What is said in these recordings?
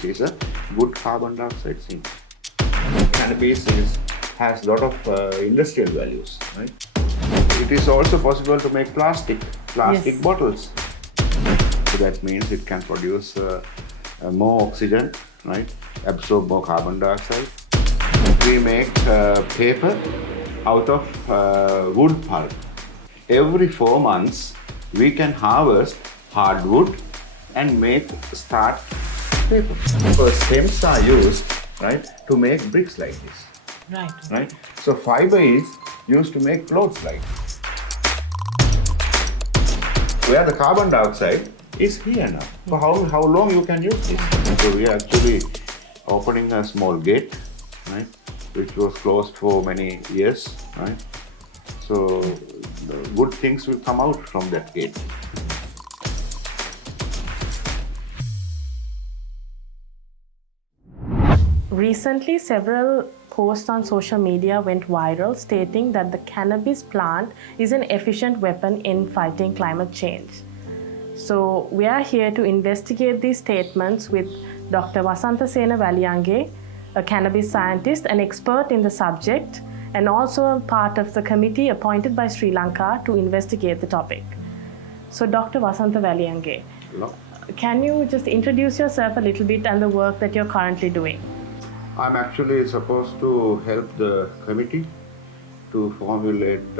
cannabis is a good carbon dioxide sink. Cannabis has a lot of industrial values, right? It is also possible to make plastic Yes. bottles. So that means it can produce more oxygen, right? Absorb more carbon dioxide. We make paper out of wood pulp. Every 4 months, we can harvest hardwood and start paper. Because stems are used, right, to make bricks like this. Right? So fiber is used to make clothes like this. Where the carbon dioxide is here now. So how long you can use this? So we are actually opening a small gate, right, which was closed for many years, right? So the good things will come out from that gate. Recently, several posts on social media went viral stating that the cannabis plant is an efficient weapon in fighting climate change. So, we are here to investigate these statements with Dr. Vasanthasena Weliange, a cannabis scientist, an expert in the subject, and also a part of the committee appointed by Sri Lanka to investigate the topic. So, Dr. Vasantha Weliange, Hello. can you just introduce yourself a little bit and the work that you're currently doing? I'm actually supposed to help the committee to formulate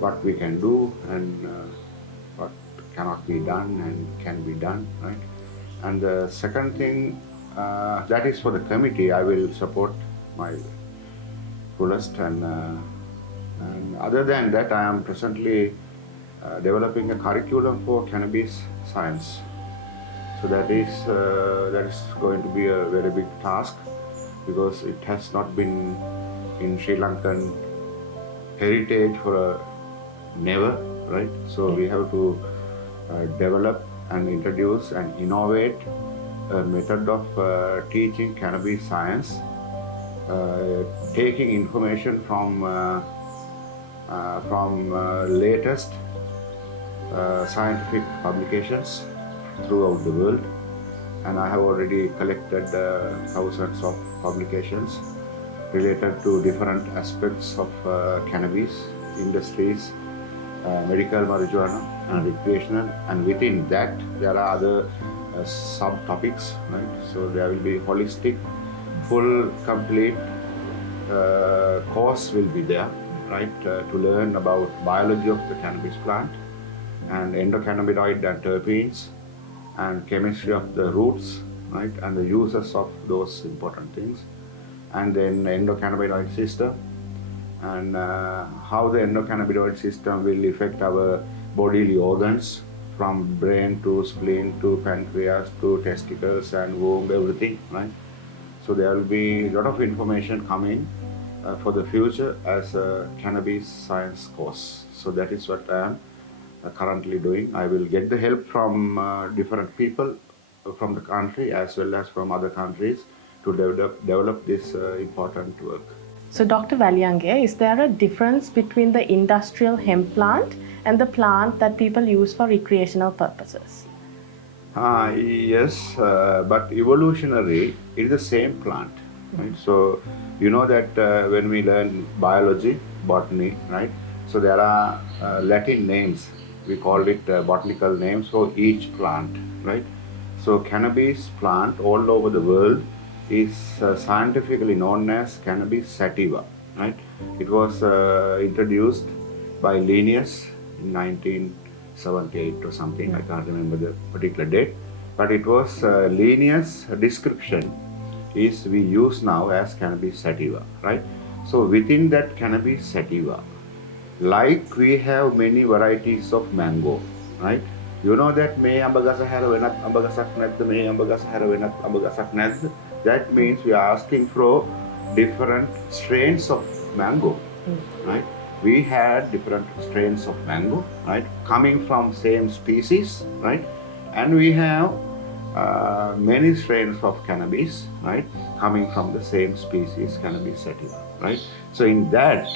what we can do and what cannot be done and can be done, right? And the second thing, that is for the committee. I will support my fullest, and other than that, I am presently developing a curriculum for cannabis science. So that is going to be a very big task, because it has not been in Sri Lankan heritage for never, right? So we have to develop and introduce and innovate a method of teaching cannabis science, taking information from latest scientific publications throughout the world, and I have already collected thousands of publications related to different aspects of cannabis industries, medical marijuana and recreational, and within that there are other subtopics, right? So there will be holistic, full, complete course will be there, right, to learn about biology of the cannabis plant and endocannabinoid and terpenes and chemistry of the roots, right, and the uses of those important things, and then endocannabinoid system, and how the endocannabinoid system will affect our bodily organs, from brain to spleen to pancreas to testicles and womb, everything, right? So there will be a lot of information coming for the future as a cannabis science course. So that is what I am currently doing. I will get the help from different people from the country as well as from other countries to develop this important work. So, Dr. Weliange, is there a difference between the industrial hemp plant and the plant that people use for recreational purposes? Yes, but evolutionary, it is the same plant, right? So you know that when we learn biology, botany, right? So there are Latin names. We call it botanical names for each plant, right? So cannabis plant all over the world is scientifically known as cannabis sativa, right? It was introduced by Linnaeus in 1978 or something. I can't remember the particular date, but it was Linnaeus' description is we use now as cannabis sativa, right? So within that cannabis sativa, like we have many varieties of mango, right? You know that may ambagasa hara wenat ambagasak නැද්ද, may ambagasa hara wenat ambagasak නැද්ද? That means we are asking for different strains of mango, right? We had different strains of mango, right, coming from same species, right? And we have many strains of cannabis, right, coming from the same species, cannabis sativa, right? So in that,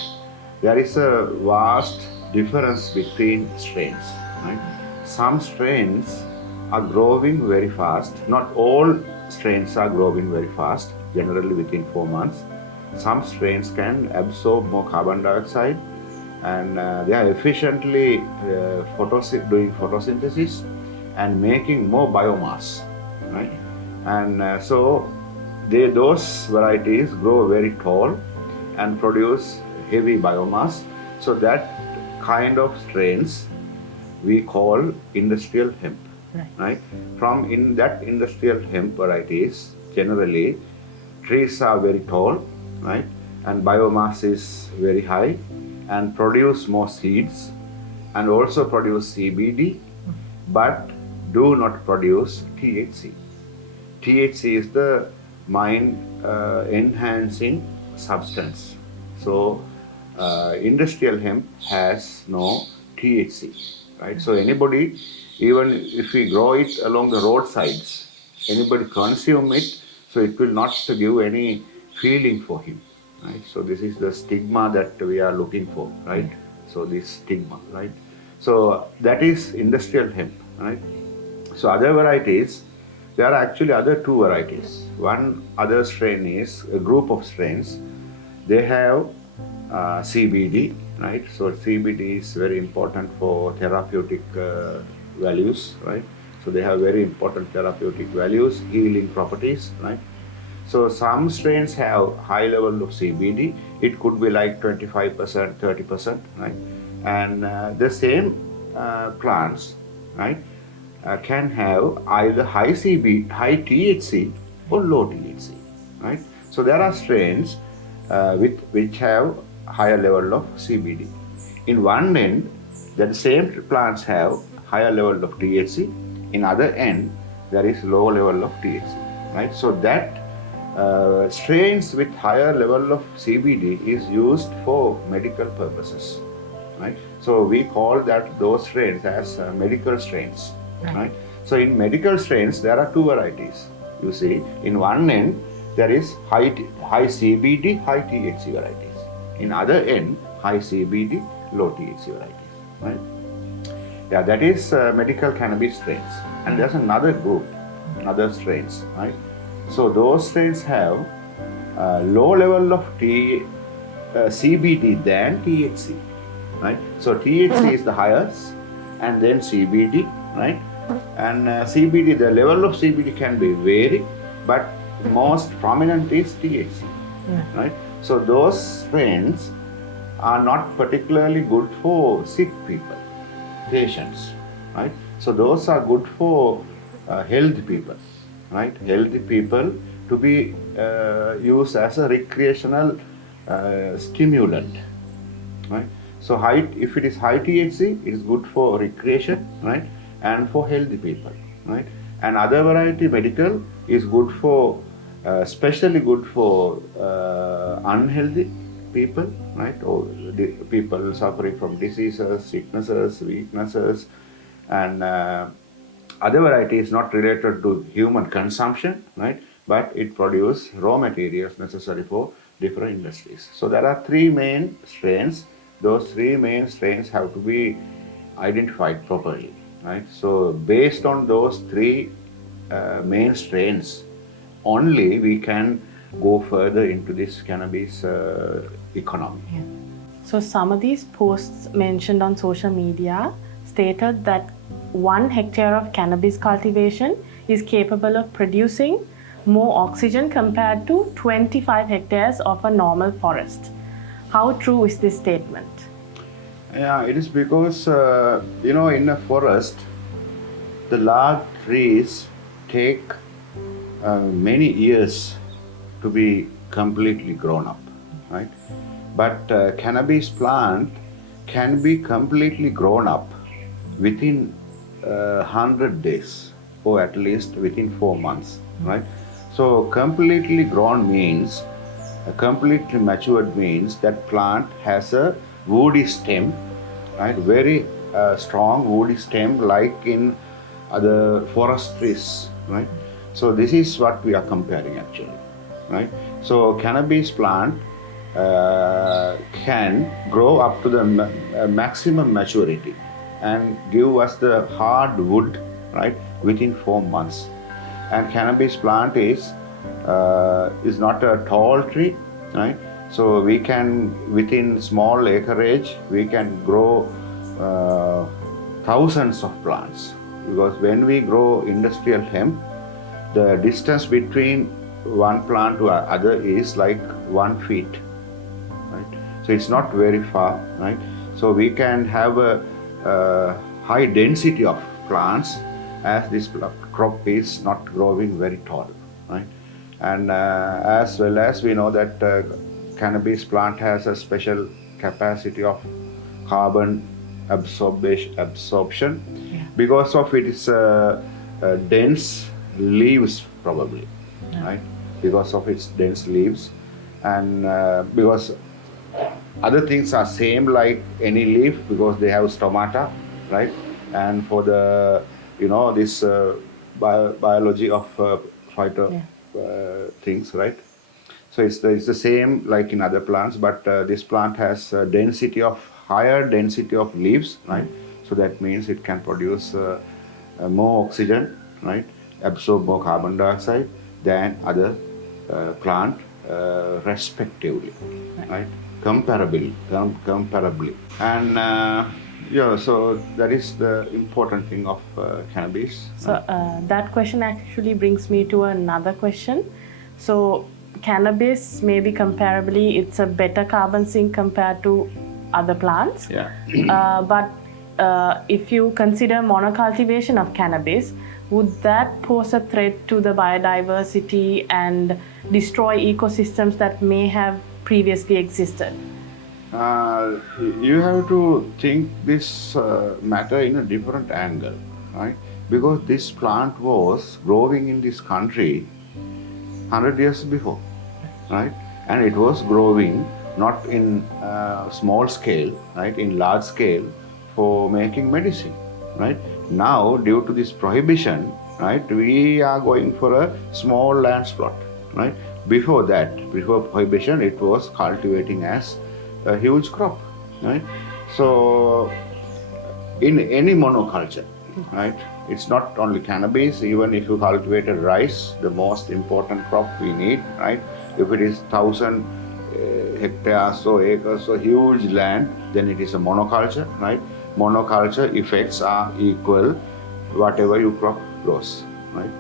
there is a vast difference between strains, right? Some strains are growing very fast. Not all strains are growing very fast, generally within 4 months. Some strains can absorb more carbon dioxide, and they are efficiently doing photosynthesis and making more biomass, right? And so those varieties grow very tall and produce heavy biomass. So that kind of strains we call industrial hemp, right? From in that industrial hemp varieties, generally trees are very tall, right? And biomass is very high and produce more seeds and also produce CBD, but do not produce THC. THC is the mind enhancing substance. So industrial hemp has no THC, right? So anybody, even if we grow it along the roadsides, anybody consume it, so it will not give any feeling for him, right? So this is the stigma that we are looking for, right? So this stigma, right? So that is industrial hemp, right? So other varieties, there are actually other two varieties. One other strain is a group of strains. They have CBD, right? So CBD is very important for therapeutic values, right? So they have very important therapeutic values, healing properties, right? So some strains have high level of CBD. It could be like 25%, 30%, right? And the same plants, right, can have either high high THC or low THC, right? So there are strains which have higher level of CBD. In one end, the same plants have higher level of THC. In other end, there is low level of THC, right? So that strains with higher level of CBD is used for medical purposes, right? So we call that those strains as medical strains, right? So in medical strains, there are two varieties. You see, in one end, there is high CBD, high THC varieties. In other end, high CBD, low THC varieties, right? Yeah, that is medical cannabis strains. And there's another group, other strains, right? So those strains have low level of CBD than THC, right? So THC is the highest, and then CBD, right? And CBD, the level of CBD can be varied, but most prominent is THC, right? So those strains are not particularly good for sick people, patients, right? So those are good for healthy people, right? Healthy people to be used as a recreational stimulant, right? So if it is high THC, it is good for recreation, right? And for healthy people, right? And other variety medical is good for, especially good for unhealthy people, right? Or people suffering from diseases, sicknesses, weaknesses, and other variety is not related to human consumption, right? But it produces raw materials necessary for different industries. So there are three main strains. Those three main strains have to be identified properly, right? So based on those three main strains, only we can go further into this cannabis economy. Yeah. So some of these posts mentioned on social media stated that 1 hectare of cannabis cultivation is capable of producing more oxygen compared to 25 hectares of a normal forest. How true is this statement? Yeah, it is because, in a forest, the large trees take many years to be completely grown up, right? But cannabis plant can be completely grown up within 100 days, or at least within 4 months, right? So completely grown means, completely matured means that plant has a woody stem, right? Very strong woody stem, like in other forest trees, right? So this is what we are comparing actually, right? So cannabis plant can grow up to the maximum maturity and give us the hard wood right, within 4 months. And cannabis plant is not a tall tree, right? So we can, within small acreage, we can grow thousands of plants. Because when we grow industrial hemp, the distance between one plant to other is like 1 feet, right? So it's not very far, right? So we can have a high density of plants as this crop is not growing very tall, right? And as well as we know that cannabis plant has a special capacity of carbon absorption because of its dense leaves probably, right? Because of its dense leaves, and because other things are same like any leaf because they have stomata, right? And for the this biology of phyto things, right? So it's the same like in other plants, but this plant has higher density of leaves, right? So that means it can produce more oxygen, right? Absorb more carbon dioxide than other plant respectively, right? Comparably. And so that is the important thing of cannabis. So that question actually brings me to another question. So cannabis, maybe comparably, it's a better carbon sink compared to other plants. Yeah. But if you consider monocultivation of cannabis, would that pose a threat to the biodiversity and destroy ecosystems that may have previously existed? You have to think this matter in a different angle, right? Because this plant was growing in this country 100 years before, right? And it was growing not in small scale, right? In large scale for making medicine, right? Now, due to this prohibition, right, we are going for a small land plot, right? Before prohibition, it was cultivating as a huge crop, right? So, in any monoculture, right, it's not only cannabis, even if you cultivated rice, the most important crop we need, right? If it is 1,000 hectares or acres or huge land, then it is a monoculture, right? Monoculture effects are equal whatever your crop grows, right?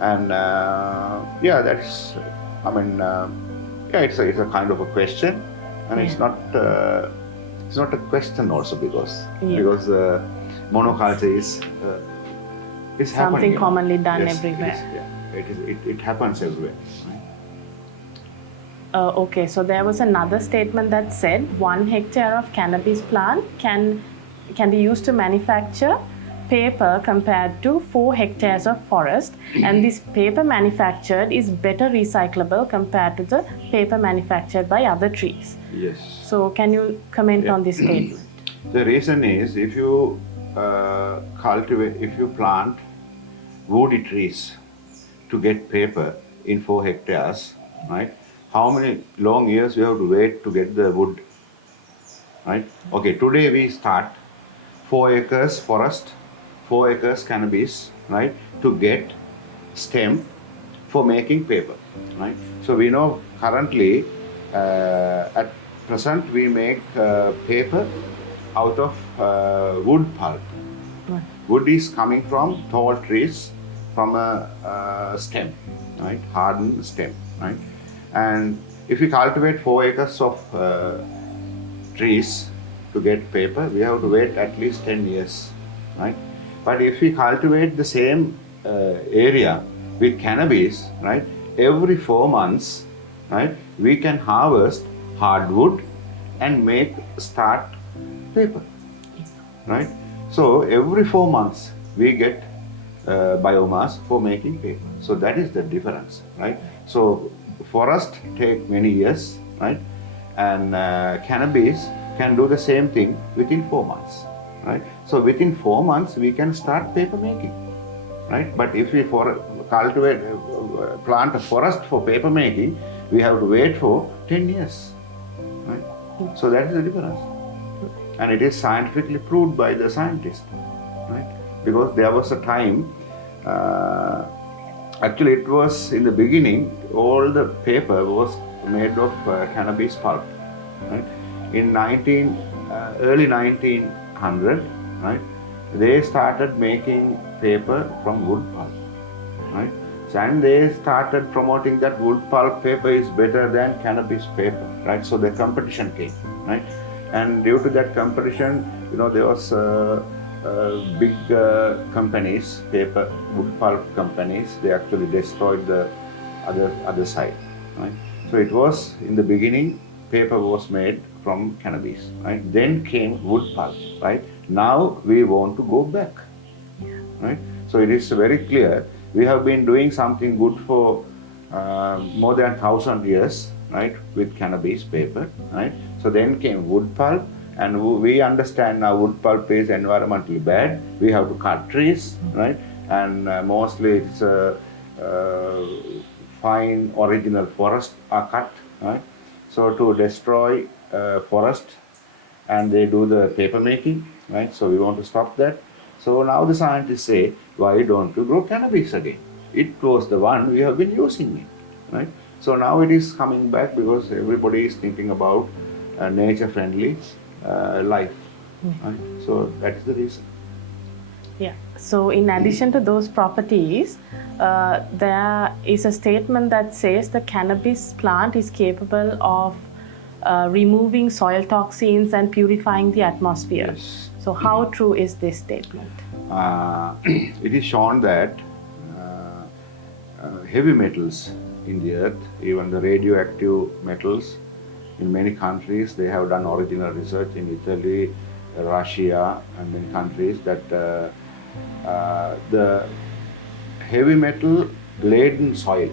And that's, I mean, it's a kind of a question, and it's not a question also because monoculture is something happening, commonly done yes, everywhere. It happens everywhere. Okay, so there was another statement that said 1 hectare of cannabis plant can be used to manufacture paper compared to 4 hectares of forest, and this paper manufactured is better recyclable compared to the paper manufactured by other trees. Yes. So can you comment on this statement? The reason is if you plant woody trees to get paper in 4 hectares, right? How many long years you have to wait to get the wood, right? Okay, today we start 4 acres forest, 4 acres cannabis, right? To get stem for making paper, right? So we know currently at present we make paper out of wood pulp. Right. Wood is coming from tall trees from a stem, right? Hardened stem, right? And if we cultivate 4 acres of trees to get paper, we have to wait at least 10 years, right? But if we cultivate the same area with cannabis, right, every 4 months, right, we can harvest hardwood and start paper, right? So every 4 months we get biomass for making paper. So that is the difference, right? So forest take many years, right? And cannabis can do the same thing within 4 months, right? So within 4 months we can start paper making, right? But if we plant a forest for paper making, we have to wait for 10 years, right? So that is the difference. And it is scientifically proved by the scientists, right? Because there was a time Uh, Actually, it was in the beginning, all the paper was made of cannabis pulp. Right? In early 1900, right, they started making paper from wood pulp. Right? So, and they started promoting that wood pulp paper is better than cannabis paper. Right? So the competition came. Right? And due to that competition, there was big companies, paper wood pulp companies. They actually destroyed the other side. Right? So it was in the beginning, paper was made from cannabis. Right? Then came wood pulp. Right? Now we want to go back. Right? So it is very clear we have been doing something good for more than 1,000 years, right, with cannabis paper, right? So then came wood pulp, and we understand now wood pulp is environmentally bad. We have to cut trees, right, and mostly it's fine original forest are cut, right? So to destroy forest, and they do the paper making, right? So we want to stop that. So now the scientists say, why don't you grow cannabis again? It was the one we have been using it, right? So now it is coming back because everybody is thinking about nature-friendly life, right? So that is the reason. Yeah. So, in addition to those properties, there is a statement that says the cannabis plant is capable of removing soil toxins and purifying the atmosphere. Yes. So, how true is this statement? It is shown that heavy metals in the earth, even the radioactive metals, in many countries, they have done original research in Italy, Russia, and in countries that the heavy metal laden soil,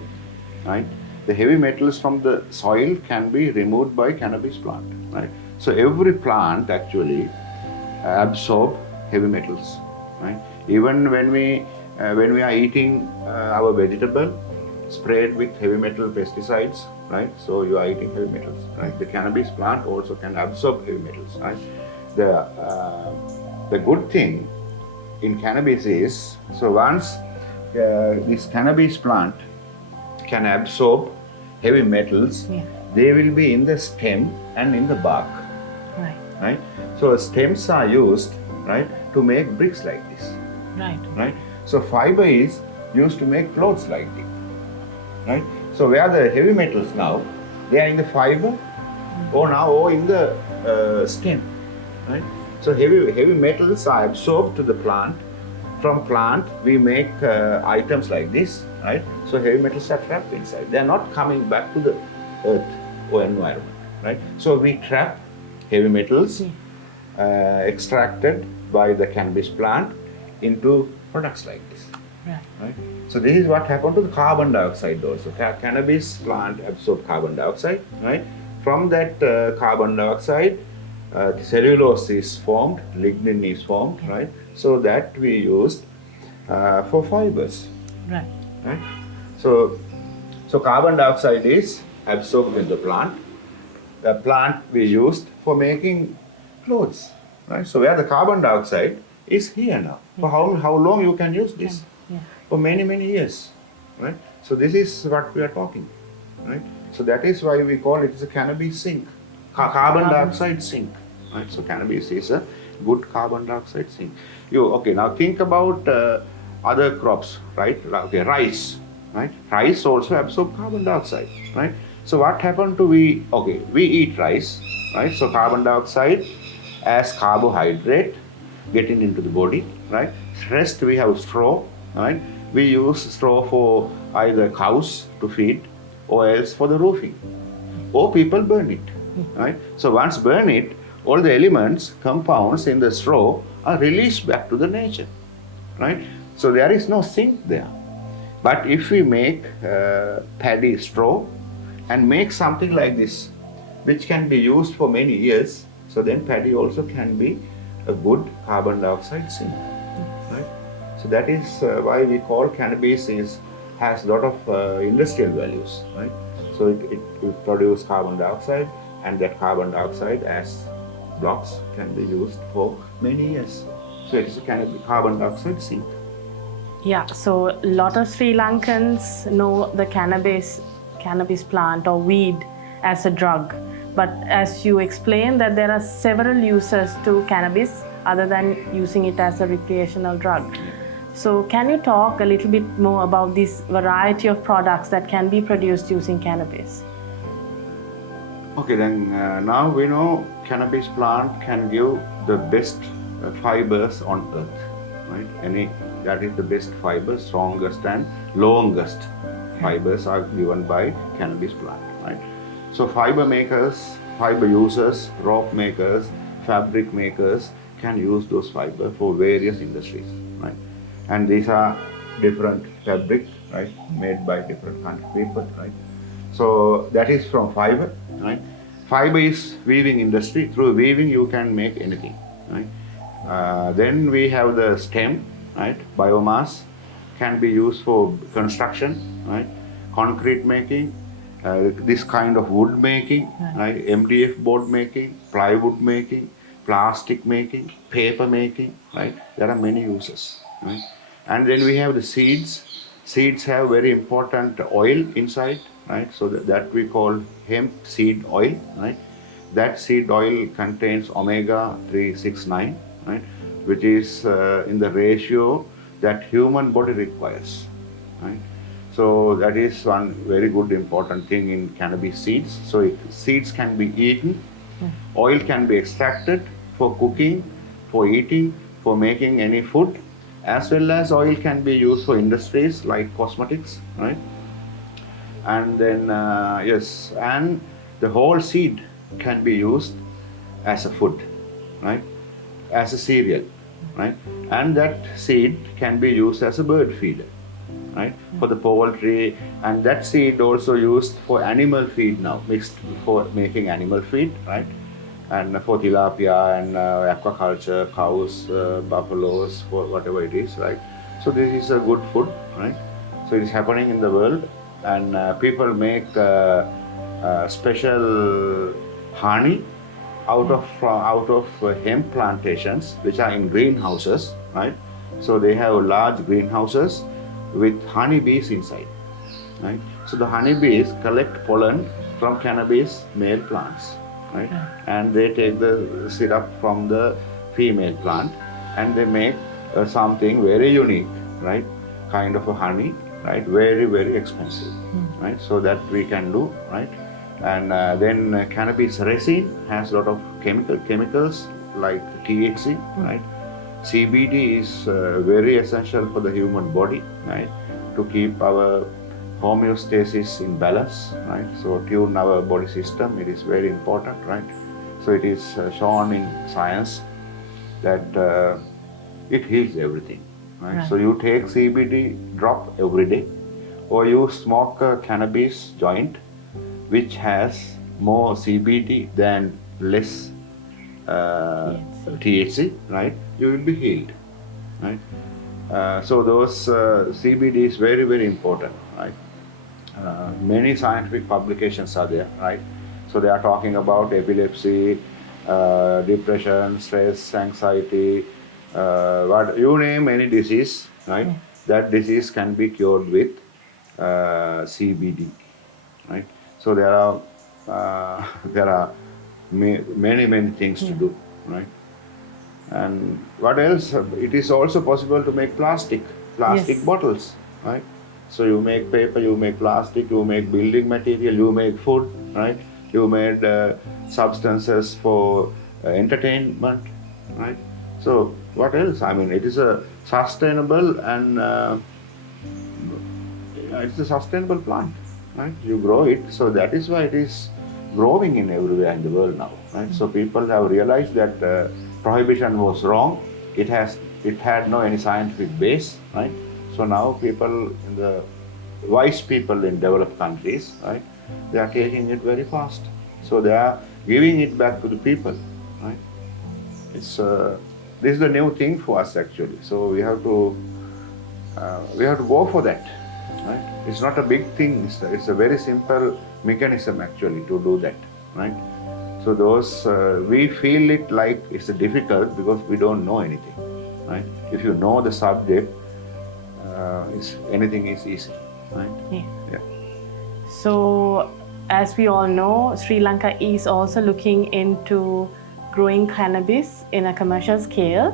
right? The heavy metals from the soil can be removed by cannabis plant, right? So every plant actually absorb heavy metals, right? Even when we are eating our vegetable sprayed with heavy metal pesticides, right? So you are eating heavy metals, right? The cannabis plant also can absorb heavy metals, right? The good thing in cannabis is, so once this cannabis plant can absorb heavy metals, Yeah. they will be in the stem and in the bark, Right. right? So stems are used, right, to make bricks like this, Right. right? So fiber is used to make clothes like this, right? So where the heavy metals now, they are in the fiber or in the stem, right? So heavy metals are absorbed to the plant. From plant, we make items like this, right? So heavy metals are trapped inside. They are not coming back to the earth or environment, right? So we trap heavy metals extracted by the cannabis plant into products like this. Right. Right? So this is what happened to the carbon dioxide also. Cannabis plant absorb carbon dioxide, right? From that carbon dioxide, the cellulose is formed, lignin is formed, right? So that we used for fibers, Right. right? So carbon dioxide is absorbed in the plant. The plant we used for making clothes, right? So where the carbon dioxide is here now. For how long you can use this? Yeah. For many years, right? So this is what we are talking, right? So that is why we call it as a cannabis sink, carbon dioxide sink, right? So cannabis is a good carbon dioxide sink. Okay, now think about other crops, right? Okay, rice, right? Rice also absorb carbon dioxide, right? So what happened to we? Okay, we eat rice, right? So carbon dioxide as carbohydrate getting into the body, right? Rest we have straw, right? We use straw for either cows to feed or else for the roofing. Or people burn it, right? So once burn it, all the elements, compounds in the straw are released back to the nature, right? So there is no sink there. But if we make paddy straw and make something like this, which can be used for many years, so then paddy also can be a good carbon dioxide sink, right? So that is why we call cannabis has a lot of industrial values, right? So it produces carbon dioxide, and that carbon dioxide as blocks can be used for many years. So it is a carbon dioxide sink. Yeah, so a lot of Sri Lankans know the cannabis plant or weed as a drug. But as you explained that there are several uses to cannabis other than using it as a recreational drug. So can you talk a little bit more about this variety of products that can be produced using cannabis? Okay, then now we know cannabis plant can give the best fibers on earth, right? That is the best fibers, strongest and longest fibers are given by cannabis plant, right? So fiber makers, fiber users, rope makers, fabric makers can use those fiber for various industries, right? And these are different fabric, right, made by different kind of people, right? So that is from fiber, right? Fiber is weaving industry. Through weaving, you can make anything, right? Then we have the stem, right? Biomass can be used for construction, right? Concrete making, this kind of wood making, right? MDF board making, plywood making, plastic making, paper making, right? There are many uses, right? And then we have the seeds. Seeds have very important oil inside, right? So that we call hemp seed oil, right? That seed oil contains omega 369, right? Which is in the ratio that human body requires, right? So that is one very good important thing in cannabis seeds. So seeds can be eaten, oil can be extracted for cooking, for eating, for making any food, as well as oil can be used for industries like cosmetics, right? And then yes, and the whole seed can be used as a food, right? As a cereal, right? And that seed can be used as a bird feeder, right? For the poultry, and that seed also used for animal feed now, mixed for making animal feed, right? And for tilapia and aquaculture, cows, buffaloes, for whatever it is, right? So this is a good food, right? So it is happening in the world, and people make special honey out of hemp plantations, which are in greenhouses, right? So they have large greenhouses with honeybees inside, right? So the honeybees collect pollen from cannabis male plants, right? And they take the syrup from the female plant, and they make something very unique, right? Kind of a honey, right? Very, very expensive, right? So that we can do, right? And then cannabis resin has a lot of chemicals like THC, right? CBD is very essential for the human body, right? To keep our homeostasis in balance, right? So tune our body system, it is very important, right? So it is shown in science that it heals everything, right? So you take CBD drop every day, or you smoke a cannabis joint, which has more CBD than less THC, right? You will be healed, right? So those CBD is very, very important, right? Many scientific publications are there, right? So they are talking about epilepsy, depression, stress, anxiety, what you name any disease, right? That disease can be cured with CBD, right? So there are many things to do, right? And what else? It is also possible to make plastic Yes. bottles, right? So you make paper, you make plastic, you make building material, you make food, right? You made substances for entertainment, right? So what else? I mean, it is a sustainable and it's a sustainable plant, right? You grow it, so that is why it is growing in everywhere in the world now, right? So people have realized that prohibition was wrong. It had no any scientific base, right? So now people in the wise people in developed countries, right? They are taking it very fast. So they are giving it back to the people, right? It's this is the new thing for us actually. So we have to go for that, right? It's not a big thing. It's a very simple mechanism actually to do that, right? So those we feel it like it's difficult because we don't know anything, right? If you know the subject, anything is easy, right? Yeah. Yeah. So, as we all know, Sri Lanka is also looking into growing cannabis in a commercial scale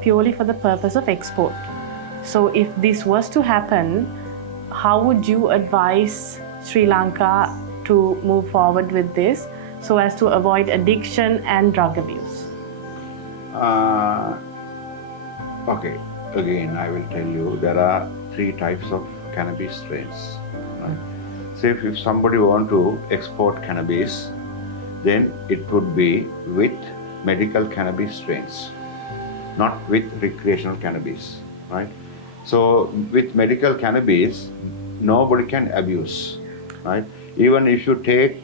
purely for the purpose of export. So, if this was to happen, how would you advise Sri Lanka to move forward with this so as to avoid addiction and drug abuse? Uh, okay, again, I will tell you there are 3 types of cannabis strains. Right? Say if somebody want to export cannabis, then it would be with medical cannabis strains, not with recreational cannabis, right? So with medical cannabis, nobody can abuse, right? Even if you take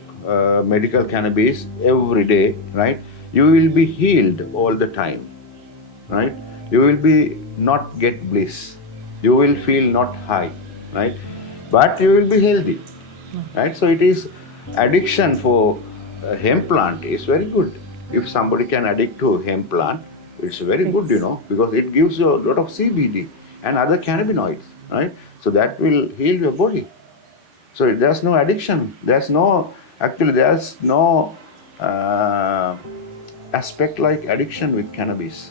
medical cannabis every day, right, you will be healed all the time, right? You will be not get bliss. You will feel not high, right? But you will be healthy, right? So it is addiction for hemp plant is very good. If somebody can addict to hemp plant, it's very good, Yes. because it gives you a lot of CBD and other cannabinoids, right? So that will heal your body. So there's no addiction. There's no aspect like addiction with cannabis.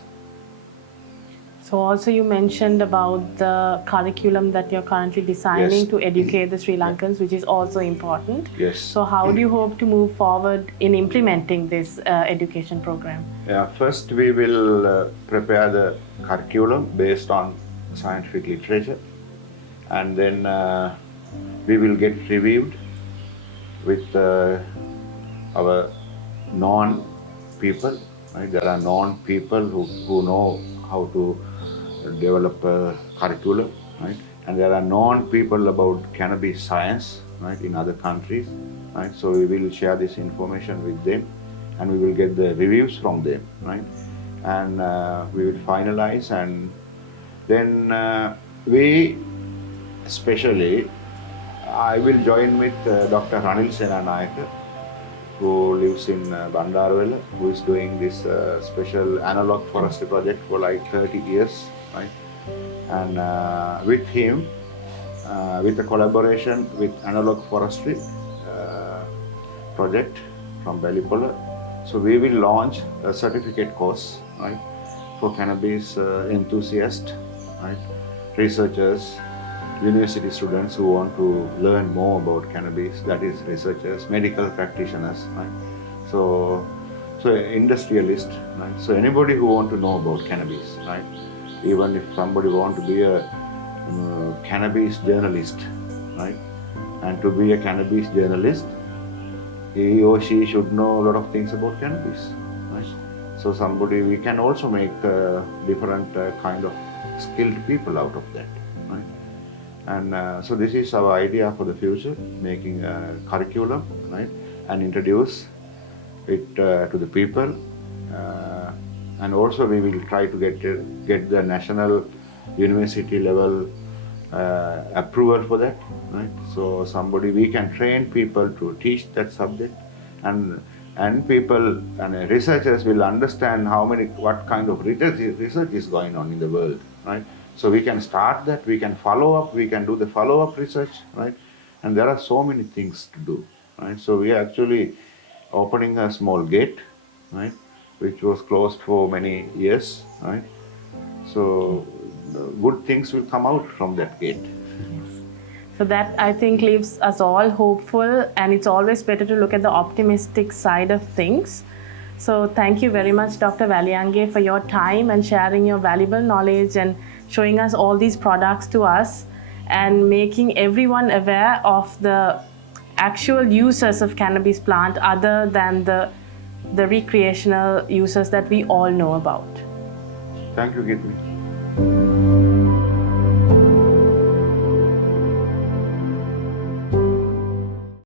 So also you mentioned about the curriculum that you're currently designing Yes. to educate the Sri Lankans, which is also important. Yes. So how do you hope to move forward in implementing this education program? Yeah, first we will prepare the curriculum based on scientific literature, and then we will get reviewed with our known people. Right? There are known people who know how to develop a curriculum, right? And there are known people about cannabis science, right, in other countries, right? So we will share this information with them, and we will get the reviews from them, right? And we will finalize, and then we especially I will join with Dr. Ranil Senanayake, who lives in Bandarwala, who is doing this special analog forestry project for like 30 years, right? And with him, with a collaboration with analog forestry project from Belipola, so we will launch a certificate course, right, for cannabis enthusiasts, right, researchers, university students who want to learn more about cannabis, that is researchers, medical practitioners, right? So industrialist, right? So anybody who want to know about cannabis, right? Even if somebody want to be a cannabis journalist, right? And to be a cannabis journalist, he or she should know a lot of things about cannabis, right? So we can also make different kind of skilled people out of that, right? And so this is our idea for the future, making a curriculum, right, and introduce it to the people. And also we will try to get the national university level approval for that, right? So we can train people to teach that subject, and people and researchers will understand what kind of research is going on in the world, right? So we can start that, we can follow up, we can do the follow-up research, right? And there are so many things to do, right? So we are actually opening a small gate, right, which was closed for many years, right? So good things will come out from that gate. So that I think leaves us all hopeful, and it's always better to look at the optimistic side of things. So thank you very much, Dr. Weliange, for your time and sharing your valuable knowledge and showing us all these products to us and making everyone aware of the actual uses of cannabis plant other than the recreational uses that we all know about. Thank you, Gitmi.